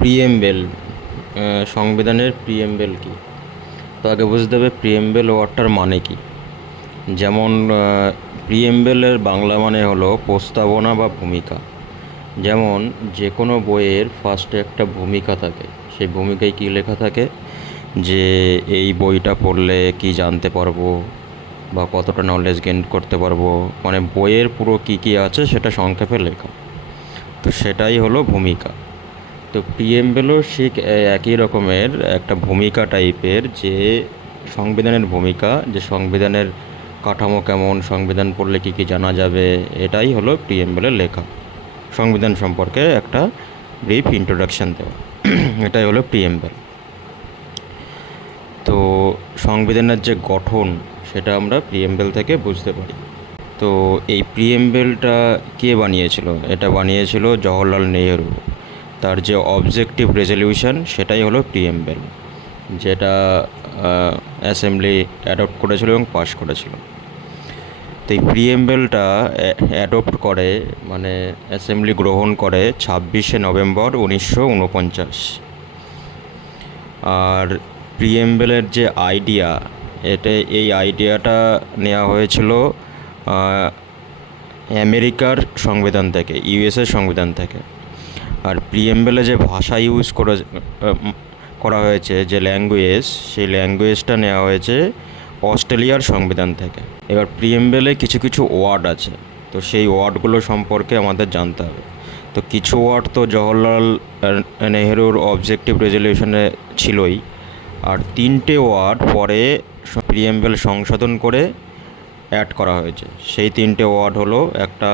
Preamble, সংবিধানের preamble কী? তো আগে বুঝতে হবে প্রিএমবেল ওয়ার্ডটার মানে কী। যেমন প্রিএমবেলের বাংলা মানে হলো প্রস্তাবনা বা ভূমিকা। যেমন যে কোনো বইয়ের ফার্স্টে একটা ভূমিকা থাকে, সেই ভূমিকায় কী লেখা থাকে, যে এই বইটা পড়লে কী জানতে পারবো বা কতটা নলেজ গেইন করতে পারবো, মানে বইয়ের পুরো কী কী আছে সেটা সংক্ষেপে লেখা। তো সেটাই হলো ভূমিকা। তো প্রিএমবেলও ঠিক একই রকমের একটা ভূমিকা টাইপের, যে সংবিধানের ভূমিকা, যে সংবিধানের কাঠামো কেমন, সংবিধান পড়লে কী কী জানা যাবে, এটাই হলো প্রিএমবেলের লেখা। সংবিধান সম্পর্কে একটা ব্রিফ ইন্ট্রোডাকশান দেওয়া, এটাই হলো প্রিএমবেল। তো সংবিধানের যে গঠন সেটা আমরা প্রিএমবেল থেকে বুঝতে পারি। তো এই প্রিএমবেলটা কে বানিয়েছিল? এটা বানিয়েছিল জওহরলাল নেহেরু। তার যে অবজেক্টিভ রেজলিউশন সেটাই হলো প্রিএমবেল, যেটা অ্যাসেম্বলি অ্যাডপ্ট করেছিল এবং পাশ করেছিল। তো এই প্রিএমবেলটা অ্যাডপ্ট করে, মানে অ্যাসেম্বলি গ্রহণ করে 26শে নভেম্বর 1949। আর প্রিএমবেলের যে আইডিয়া, এই আইডিয়াটা নেওয়া হয়েছিল আমেরিকার সংবিধান থেকে, ইউএসএর সংবিধান থেকে। আর প্রিএমবেলে যে ভাষা ইউজ করা হয়েছে, যে ল্যাঙ্গুয়েজ, সেই ল্যাঙ্গুয়েজটা নেওয়া হয়েছে অস্ট্রেলিয়ার সংবিধান থেকে। এবার প্রিএমবেলে কিছু কিছু ওয়ার্ড আছে, তো সেই ওয়ার্ডগুলো সম্পর্কে আমাদের জানতে হবে। তো কিছু ওয়ার্ড তো জওহরলাল নেহেরুর অবজেক্টিভ রেজলিউশনে ছিলই, আর 3টে ওয়ার্ড পরে প্রিএমবেল সংশোধন করে অ্যাড করা হয়েছে। সেই 3টে ওয়ার্ড হলো, একটা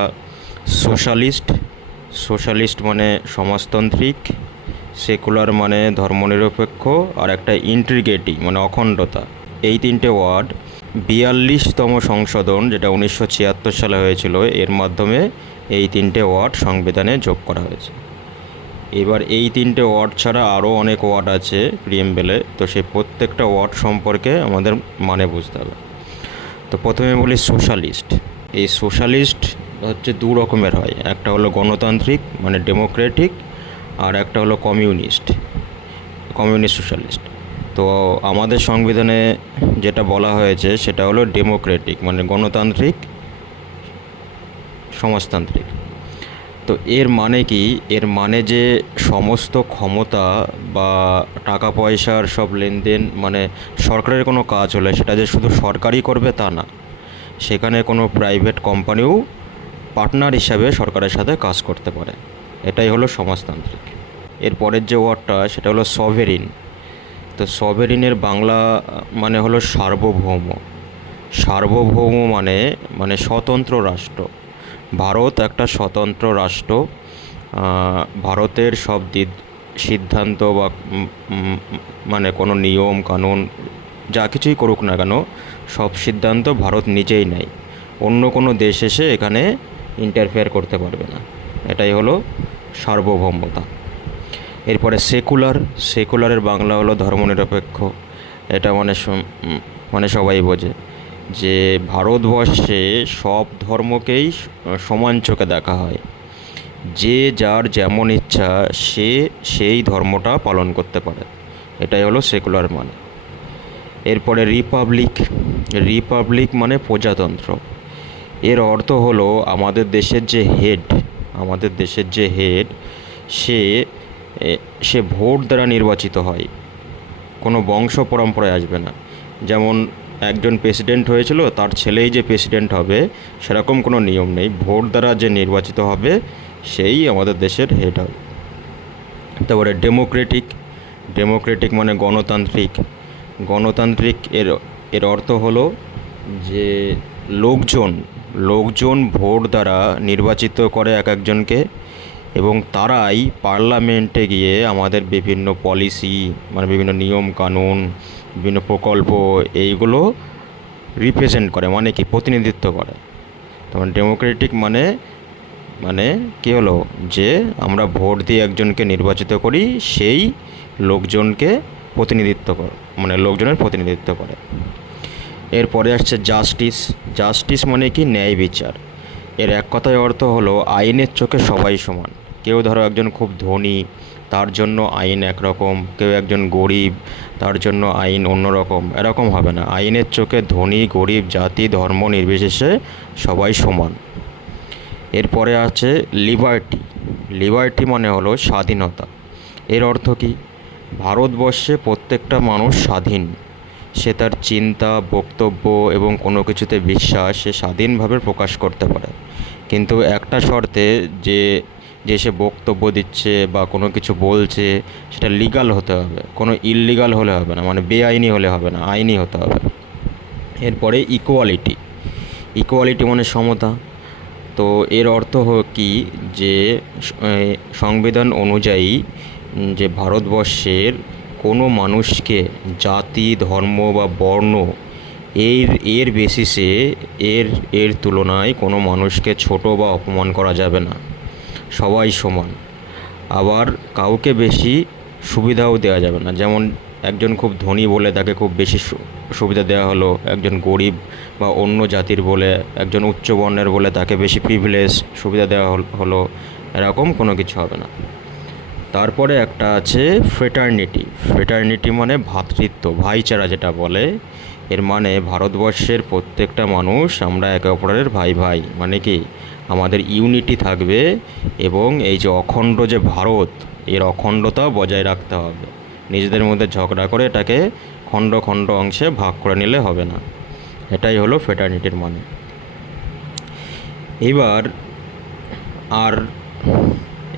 সোশ্যালিস্ট মানে সমাজতান্ত্রিক, সেকুলার মানে ধর্মনিরপেক্ষ, আর একটা ইন্টিগ্রিটি মানে অখণ্ডতা। এই 3টে ওয়ার্ড 42তম সংশোধন, যেটা 1976 সালে হয়েছিল, এর মাধ্যমে এই 3টে ওয়ার্ড সংবিধানে যোগ করা হয়েছে। এবার এই 3টে ওয়ার্ড ছাড়া আরও অনেক ওয়ার্ড আছে প্রিএমবেলে, তো সেই প্রত্যেকটা ওয়ার্ড সম্পর্কে আমাদের মানে বুঝতে হবে। তো প্রথমে বলি সোশ্যালিস্ট। এই সোশ্যালিস্ট হচ্ছে দু রকমের হয়, একটা হলো গণতান্ত্রিক মানে ডেমোক্রেটিক, আর একটা হলো কমিউনিস্ট সোশ্যালিস্ট। তো আমাদের সংবিধানে যেটা বলা হয়েছে সেটা হলো ডেমোক্রেটিক মানে গণতান্ত্রিক সমাজতান্ত্রিক। তো এর মানে কি? এর মানে যে সমস্ত ক্ষমতা বা টাকা পয়সার সব লেনদেন, মানে সরকারের কোনো কাজ হলে সেটা যে শুধু সরকারই করবে তা না, সেখানে কোনো প্রাইভেট কোম্পানিও পার্টনার হিসাবে সরকারের সাথে কাজ করতে পারে। এটাই হলো সমাজতান্ত্রিক। এরপরের যে ওয়ার্ডটা সেটা হলো সভেরিন। তো সভেরিনের বাংলা মানে হলো সার্বভৌম মানে স্বতন্ত্র রাষ্ট্র। ভারত একটা স্বতন্ত্র রাষ্ট্র। ভারতের সব সিদ্ধান্ত বা মানে কোনো নিয়ম কানুন যা কিছুই করুক না কেন, সব সিদ্ধান্ত ভারত নিজেই নেয়, অন্য কোনো দেশ এসে এখানে ইন্টারফেয়ার করতে পারবে না। এটাই হলো সার্বভৌমতা। এরপরে সেকুলারের বাংলা হলো ধর্মনিরপেক্ষ। এটা মানে সবাই বোঝে যে ভারতবর্ষে সব ধর্মকেই সমান চোখে দেখা হয়, যে যার যেমন ইচ্ছা সে সেই ধর্মটা পালন করতে পারে। এটাই হলো সেকুলার মানে। এরপরে রিপাবলিক মানে প্রজাতন্ত্র। এর অর্থ হলো আমাদের দেশের যে হেড সে ভোট দ্বারা নির্বাচিত হয়, কোনো বংশ পরম্পরায় আসবে না। যেমন একজন প্রেসিডেন্ট হয়েছিল, তার ছেলেই যে প্রেসিডেন্ট হবে সেরকম কোনো নিয়ম নেই, ভোট দ্বারা যে নির্বাচিত হবে সেই আমাদের দেশের হেড হবে। তারপরে ডেমোক্রেটিক মানে গণতান্ত্রিক এর অর্থ হলো যে লোকজন ভোট দ্বারা নির্বাচিত করে এক একজনকে, এবং তারাই পার্লামেন্টে গিয়ে আমাদের বিভিন্ন পলিসি মানে বিভিন্ন নিয়ম কানুন, বিভিন্ন প্রকল্প, এইগুলো রিপ্রেজেন্ট করে, মানে কি প্রতিনিধিত্ব করে। তখন ডেমোক্রেটিক মানে কী হলো, যে আমরা ভোট দিয়ে একজনকে নির্বাচিত করি, সেই লোকজনকে লোকজনের প্রতিনিধিত্ব করে। এরপরে আসছে জাস্টিস মানে কি ন্যায় বিচার। এর এক কথায় অর্থ হলো আইনের চোখে সবাই সমান, কেউ ধরো একজন খুব ধনী, তার জন্য আইন একরকম, কেউ একজন গরিব, তার জন্য আইন অন্যরকম, এরকম হবে না। আইনের চোখে ধনী গরিব জাতি ধর্ম নির্বিশেষে সবাই সমান। এরপরে আছে লিবার্টি। লিবার্টি মানে হলো স্বাধীনতা। এর অর্থ কী? ভারতবর্ষে প্রত্যেকটা মানুষ স্বাধীন। সে তার চিন্তা, বক্তব্য এবং কোনো কিছুতে বিশ্বাস সে স্বাধীনভাবে প্রকাশ করতে পারে, কিন্তু একটা শর্তে, যে যে সে বক্তব্য দিচ্ছে বা কোনো কিছু বলছে সেটা লিগাল হতে হবে, কোনো ইললিগাল হলে হবে না, মানে বেআইনি হলে হবে না, আইনি হতে হবে। এরপরে ইকোয়ালিটি। ইকোয়ালিটি মানে সমতা। তো এর অর্থ কী, যে সংবিধান অনুযায়ী যে ভারতবর্ষের কোনো মানুষকে জাতি ধর্ম বা বর্ণ এর বেসিসে এর তুলনায় কোনো মানুষকে ছোট বা অপমান করা যাবে না, সবাই সমান। আবার কাউকে বেশি সুবিধাও দেওয়া যাবে না, যেমন একজন খুব ধনী বলে তাকে খুব বেশি সুবিধা দেওয়া হলো, একজন গরিব বা অন্য জাতির বলে, একজন উচ্চ বর্ণের বলে তাকে বেশি প্রিভিলেজ সুবিধা দেওয়া হলো, এরকম কোনো কিছু হবে না। তারপরে একটা আছে ফ্রেটার্নিটি। ফ্রেটার্নিটি মানে ভ্রাতৃত্ব, ভাইচারা যেটা বলে। এর মানে ভারতবর্ষের প্রত্যেকটা মানুষ আমরা একে অপরের ভাই ভাই, মানে কি আমাদের ইউনিটি থাকবে, এবং এই যে অখণ্ড যে ভারত, এর অখণ্ডতা বজায় রাখতে হবে। নিজেদের মধ্যে ঝগড়া করে এটাকে খণ্ড খণ্ড অংশে ভাগ করে নিলে হবে না। এটাই হলো ফ্রেটার্নিটির মানে।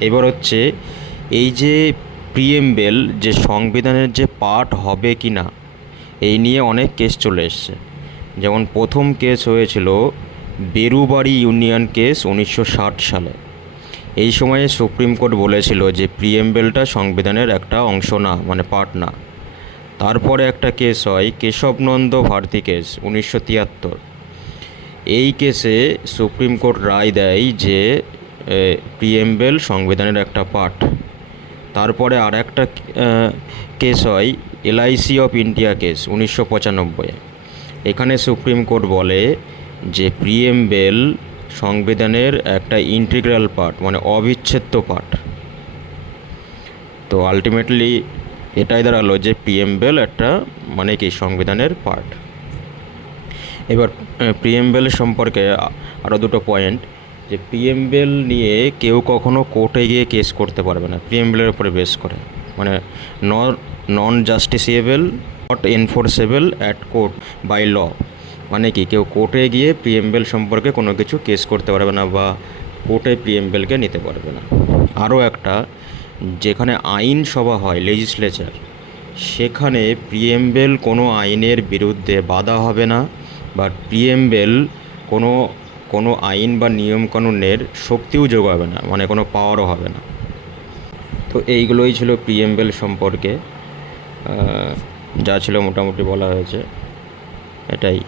এবার হচ্ছে এই যে প্রিএমবেল, যে সংবিধানের যে পার্ট হবে কি না, এই নিয়ে অনেক কেস চলে এসছে। যেমন প্রথম কেস হয়েছিল বেরুবাড়ি ইউনিয়ন কেস 1960 সালে। এই সময়ে সুপ্রিম কোর্ট বলেছিল যে প্রিএমবেলটা সংবিধানের একটা অংশ না, মানে পার্ট না। তারপরে একটা কেস হয় কেশবনন্দ ভারতী কেস 1973। এই কেসে সুপ্রিম কোর্ট রায় দেয় যে প্রিএমবেল সংবিধানের একটা পার্ট। তারপরে আর একটা কেস হয় এলআইসি অফ ইন্ডিয়া কেস 1995। এখানে সুপ্রিম কোর্ট বলে যে প্রিএমবেল সংবিধানের একটা ইন্টিগ্রাল পার্ট, মানে অবিচ্ছেদ্য পার্ট। তো আলটিমেটলি এটাই দাঁড়ালো যে প্রিএমবেল একটা মানে কি সংবিধানের পার্ট। এবার প্রিএমবেল সম্পর্কে আরও দুটো পয়েন্ট, যে প্রিএমবেল নিয়ে কেউ কখনো কোর্টে গিয়ে কেস করতে পারবে না প্রিএমবেলের উপরে বেস করে, মানে non justiciable, not enforceable at court by law. মানে কি কেউ কোর্টে গিয়ে প্রিএমবেল সম্পর্কে কোনো কিছু কেস করতে পারবে না বা কোর্টে প্রিএমবেলকে নিতে পারবে না। আরও একটা, যেখানে আইনসভা হয় লেজিসলেচার, সেখানে প্রিএমবেল কোনো আইনের বিরুদ্ধে বাধা হবে না, বা প্রিএমবেল কোনো আইন বা নিয়মকানুনের শক্তিও যোগাবে না, মানে কোনো পাওয়ারও হবে না। তো এইগুলোই ছিল প্রিএমবেল সম্পর্কে যা ছিল মোটামুটি বলা হয়েছে, এটাই।